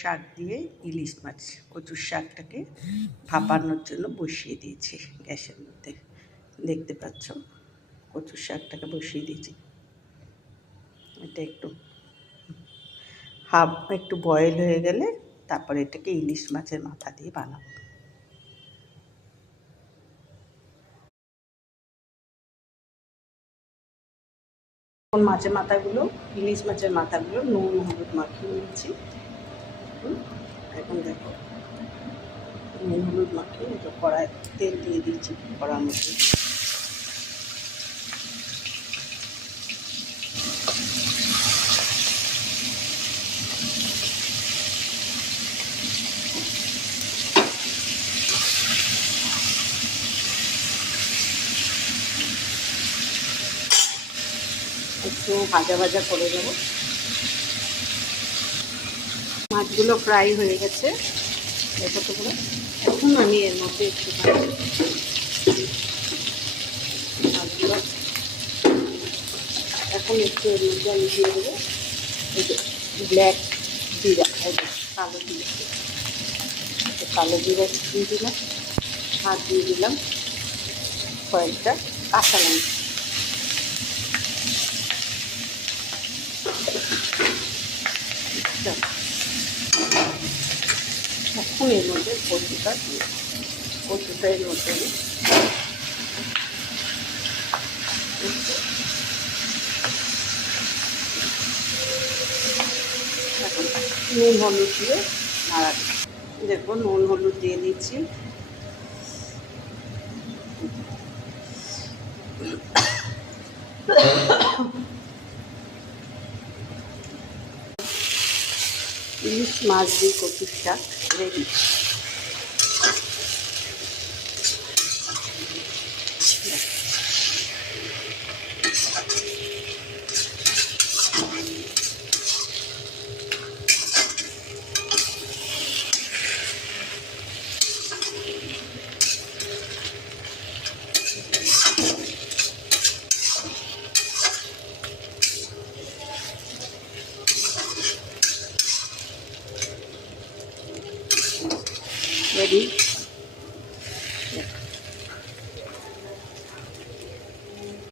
শাক দিয়ে ইলিশ মাছ, কচুর শাকটাকে ভাপানোর জন্য বসিয়ে দিয়েছি গ্যাসের মধ্যে। দেখতে পাচ্ছ কচুর শাকটাকে বসিয়ে দিয়েছি। এটা একটু বয়েল হয়ে গেলে তারপরে এটাকে ইলিশ মাছের মাথা দিয়ে বানাবো। মাছের মাথাগুলো, ইলিশ মাছের মাথাগুলো নুন হলুদ মাখিয়ে নিয়েছি। এখন দেখো নুন হলুদ মাখিয়ে কড়াই তেল দিয়ে দিচ্ছি কড়ার মধ্যে। একটু ভাজা ভাজা করে দেব। মাছগুলো ফ্রাই হয়ে গেছে দেখো তোমরা। এখন আমি এর মধ্যে একটু মাছগুলো এখন একটু এর মধ্যে আমি দিয়ে দেবো এই যে ব্ল্যাক জিরা, কালো জিরা, কালো জিরা দিয়ে দিলাম, আর দিয়ে দিলাম কয়েকটা কাঁচা লঙ্কা। এখন এর মধ্যে কচুটা দিয়ে কচুটা এর মধ্যে এখন নুন হলুদ দিয়ে নাড়া দিই। দেখো নুন হলুদ দিয়ে দিচ্ছি। ইলিশ মাছ দিয়ে কচুর শাক রেডি। Ready?